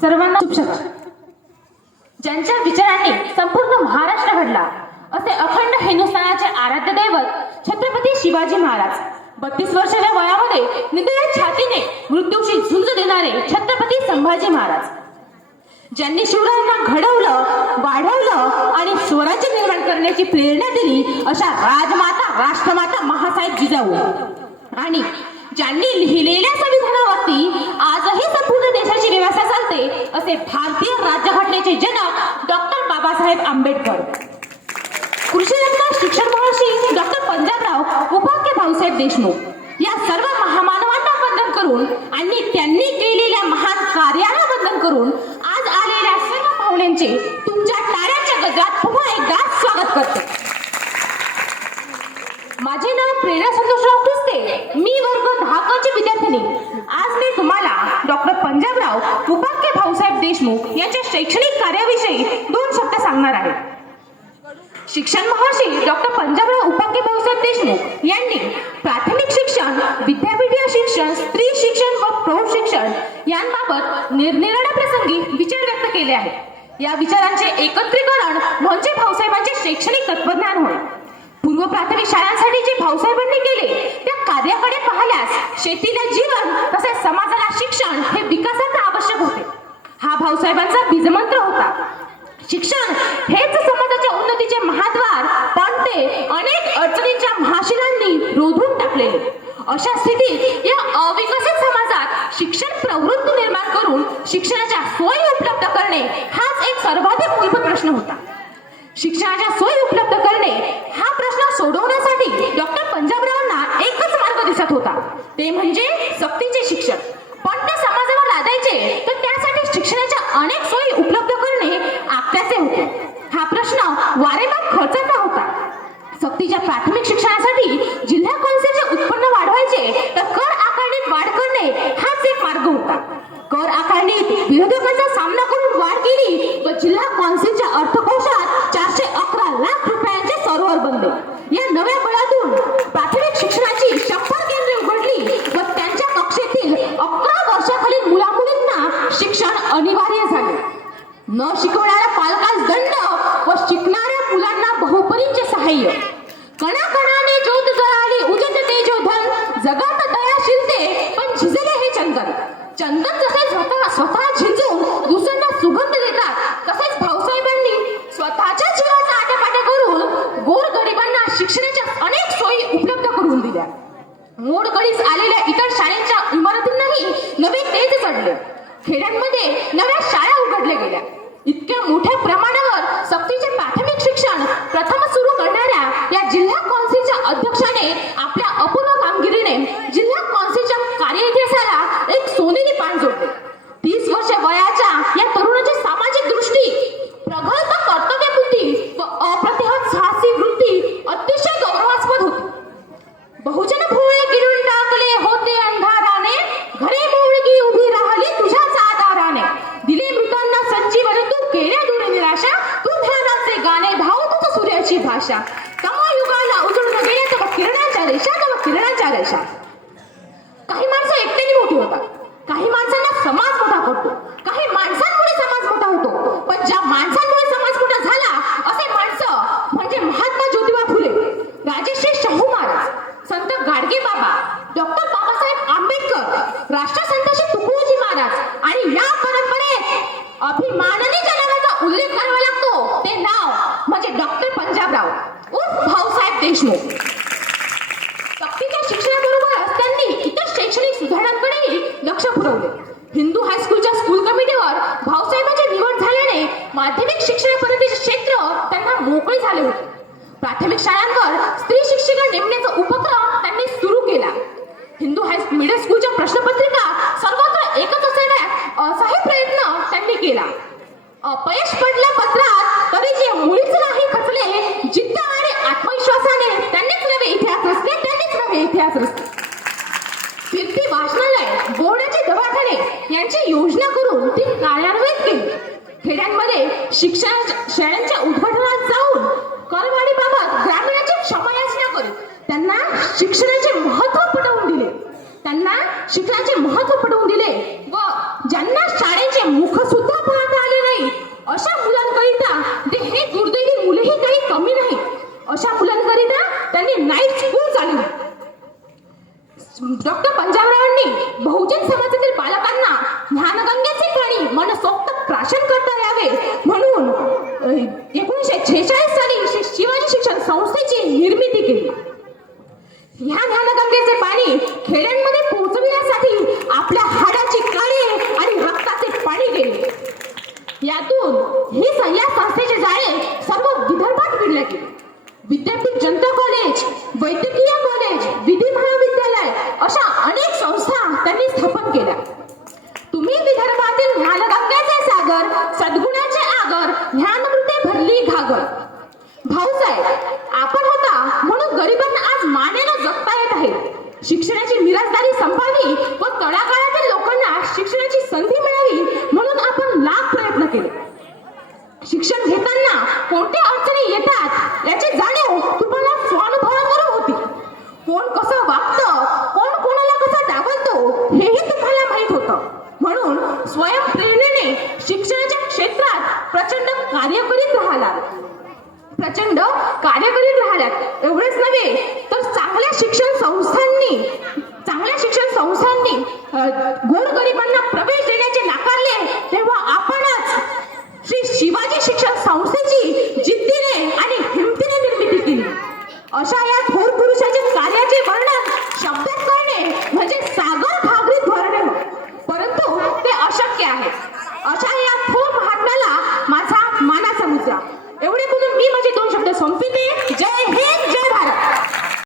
सर्वांना शुभ सकाळ. ज्यांच्या विचारांनी संपूर्ण महाराष्ट्र घडला असे अखंड हिंदुस्थानाचे आराध्य दैवत छत्रपती शिवाजी महाराज. 32 वर्षाच्या वयामध्ये निधड्या छातीने मृत्यूशी झुंज देणारे छत्रपती संभाजी महाराज. ज्यांनी शिवरायांना घडवलं, वाढवलं आणि स्वराज्य निर्माण करण्याची प्रेरणा दिली अशा राजमाता, राष्ट्रमाता मासाहेब जिजाऊ. आणि ज्यांनी लिहिलेल्या संविधानावरती आजही संपूर्ण देशाची व्यवस्था चालते असे भारतीय राज्यघटनेचे जनक डॉक्टर बाबासाहेब आंबेडकर. कृषीरत्न शिक्षण महर्षी डॉक्टर पंजाबराव उपाख्य भाऊसाहेब देशमुख या सर्व महामानवांना वंदन करून आणि त्यांनी केलेल्या महान कार्याला वंदन करून आज आलेल्या सर्व पाहुण्यांचे तुमच्या टाळ्यांच्या गजरात पुन्हा एकदा स्वागत करते. माझे नाव प्रेरणा संतोषराव क्रिस्ते. मी वर्ग 10 ची विद्यार्थिनी. आज मी तुम्हाला डॉक्टर पंजाबराव उपाख्य भाऊसाहेब देशमुख यांच्या शैक्षणिक कार्याविषयी 2 शब्द सांगणार आहे. शिक्षण महर्षी डॉक्टर पंजाबराव उपाख्य भाऊसाहेब देशमुख यांनी प्राथमिक शिक्षण, विद्यापीठीय शिक्षण, स्त्री शिक्षण व प्रौढ शिक्षण यांबाबत निरनिराळ्या प्रसंगी विचार व्यक्त केले आहेत. या विचारांचे एकत्रीकरण म्हणजे भाऊसाहेबांचे शैक्षणिक तत्वज्ञान होय. पूर्व प्राथमिक शाळांसाठी जे भाऊसाहेबांनी केले त्या कार्याकडे पाहिल्यास शेतीला जीवन तसेच समाजाला शिक्षण हे विकासाचा आवश्यक होते. हा भाऊसाहेबांचा बीजमंत्र होता. शिक्षण हेच समाजाच्या उन्नतीचे महाद्वार, पण ते अनेक अडचणींच्या महाशिलांनी रोधून टाकलेले. अशा स्थितीत या अविकसित समाजात शिक्षण प्रवृत्ती निर्माण करून शिक्षणाच्या सोयी उपलब्ध करणे हाच एक सर्वाधिक मूलभूत प्रश्न होता. शिक्षणाच्या सोयी उपलब्ध करणे हा प्रश्न सोडवण्यासाठी डॉक्टर पंजाबरावांना एकच मार्ग दिसत होता, ते म्हणजे सक्तीचे शिक्षण. पण ते समाजाला लादायचे तर त्यासाठी शिक्षणाच्या अनेक सोयी उपलब्ध करणे आत्याचे होते. हा प्रश्न वारेमाप खर्चाचा होता. सक्तीच्या प्राथमिक शिक्षणासाठी जिल्हा कौन्सिलचे उत्पन्न वाढवायचे तर कर आकारणीत वाढ करणे हाच एक मार्ग होता. कर आकारणीत विरोधकांचा सामना करून वाढ केली व जिल्हा कौन्सिलच्या अर्थकोशात 411 लाख रुपयांचे सरोवर बनले. या नव्या बळातून प्राथमिक शिक्षणाची 100 केंद्रे उघडली व त्यांच्या कक्षेतील 11 वर्षाखालील मुलामुलींना शिक्षण अनिवार्य झाले. न शिकवणाऱ्या पालकास दंड व शिकणाऱ्या मुलांना बहुपरीचे सहाय्य. कणाकणाने ज्योत जळाली उजत तेजोधन, जगात दयाशील ते पण झिजले हे चंदन. चंदन जसे स्वतः झिजून दुसऱ्यांना सुगंध देतात तसेच भाऊसाहेबांनी स्वतःच्या जीवाचा आटापाटा करून गोरगरिबांना शिक्षणाच्या अनेक सोयी उपलब्ध करून दिल्या. मोडकळीस आलेल्या इतर शाळांच्या इमारतींनाही नवे तेज चढले. खेड्यांमध्ये नव्या शाळा उघडल्या गेल्या. इतक्या मोठ्या प्रमाणावर सक्तीचे प्राथमिक शिक्षण प्रथम सुरू करणाऱ्या या जिल्हा कौन्सिलच्या अध्यक्षाने आपल्या अपूर्व कामगिरीने जिल्हा कौन्सिलच्या कार्य इतिहासाला एक सोनेरी पान जोडले. 30 वर्ष वयाच्या या तरुणाची सामाजिक दृष्टी, प्रगल्भ कर्तव्यबुद्धी व अप्रतिहत साहसी वृत्ती अतिशय गौरवास्पद होती. बहुजन भोळे गिरून टाकले होते अंधाराने, घरे मोळगी उभी राहिली तुझ्याच आधाराने. दिले मृतांना संजीवन तू केल्या दूर निराशा, तू ध्यानाचे गाणे भाऊ तुझ सूर्याची भाषा. तमा युगाला उजळून गेल्या तेव्हा किरणांच्या रेषा, तेव्हा किरणांच्या रेषा. काही माणसं एकट्याने मोठी होतात, काही माणसांना समाज मोठा करतो, काही माणसांमुळे समाज मोठा होतो. पण ज्या माणसांमुळे समाज मोठा झाला असे माणसं म्हणजे महात्मा ज्योतिबा फुले, राजश्री शाहू महाराज, संत गाडगे बाबा, डॉक्टर बाबासाहेब आंबेडकर, राष्ट्रसंत श्री तुकडोजी महाराज. आणि या परंपरेत अभिमानाने ज्या नावाचा उल्लेख करावा लागतो ते नाव म्हणजे डॉक्टर पंजाबराव उर्फ भाऊसाहेब देशमुख. सक्तीच्या शिक्षणाबरोबरच त्यांनी इतर शैक्षणिक सुधारणांकडेही लक्ष पुरवले. हिंदू हायस्कूलच्या स्कूल कमिटीवर भाऊसाहेबांची निवड झाल्याने माध्यमिक शिक्षणापर्यंतचे क्षेत्र त्यांना मोकळे झाले होते. प्राथमिक शाळांवर स्त्री शिक्षिका नेमण्याचा उपक्रम त्यांनी सुरू केला. हिंदू मिडल स्कूलच्या प्रश्नपत्रिका सर्वत्र एकच असण्यात असाही प्रयत्न त्यांनी केला. अपयश पडलं पत्रात तरी जे मुळीच नाही खचले, जिद्द आणि आत्मविश्वासाने त्यांनीच नवे इतिहास रचले, त्यांनीच नवे इतिहास रचले. कीर्ती वाचनालय, बोर्डाचे दवाखाने यांची योजना करून ती कार्यान्वित केली. खेड्यांमध्ये शिक्षण शाळांच्या उद्घाटनात जाऊन करवाढीबाबत ग्रामीणांची क्षमायाचना करीत त्यांना शिक्षणाचे महत्त्व पटवून दिले. व ज्यांना शाळेचे मुख ज्ञानगंगेचे पाणी मनसोक्त प्राशन करता यावे म्हणून 1946 साली शिवाजी शिक्षण संस्थेची निर्मिती केली. ह्या ज्ञानगंगेचे पाणी खेड्यांमध्ये पोहोचविण्यासाठी आपल्या हाडाची काळे आणि रक्ताचे पाणी गेले. यातून या संस्थेचे जाळे सर्व विदर्भात विडले गेले. विद्यापीठ जनता कॉलेज, वैद्यकीय कॉलेज, विधी महाविद्यालय अशा अनेक संस्था त्यांनी स्थापन केल्या. तुम्ही विदर्भातील ज्ञानगंगेचे सागर, सद्गुणाचे आगर, ज्ञानमृते भरली घागर. भाऊसाहेब आपण होता म्हणून गरिबांना आज मानेनं जगता येत आहे. शिक्षणाची मिरासदारी संभाळली व तळागाळातील लोकांना शिक्षणाची संधी मिळावी म्हणून आपण लाख प्रयत्न केले. शिक्षण घेताना कोणत्या अडचणी येतात याची जाणीव तुम्हाला स्वानुभवावरून होती. कोण कसं वागतं, कोण कोणाला कसं डावलतो हेही तुम्हाला माहित होतं. म्हणून स्वयंप्रेरणेने शिक्षणाच्या क्षेत्रात प्रचंड कार्य करीत राहिलात. एवढेच नव्हे तर चांगल्या शिक्षण संस्थांनी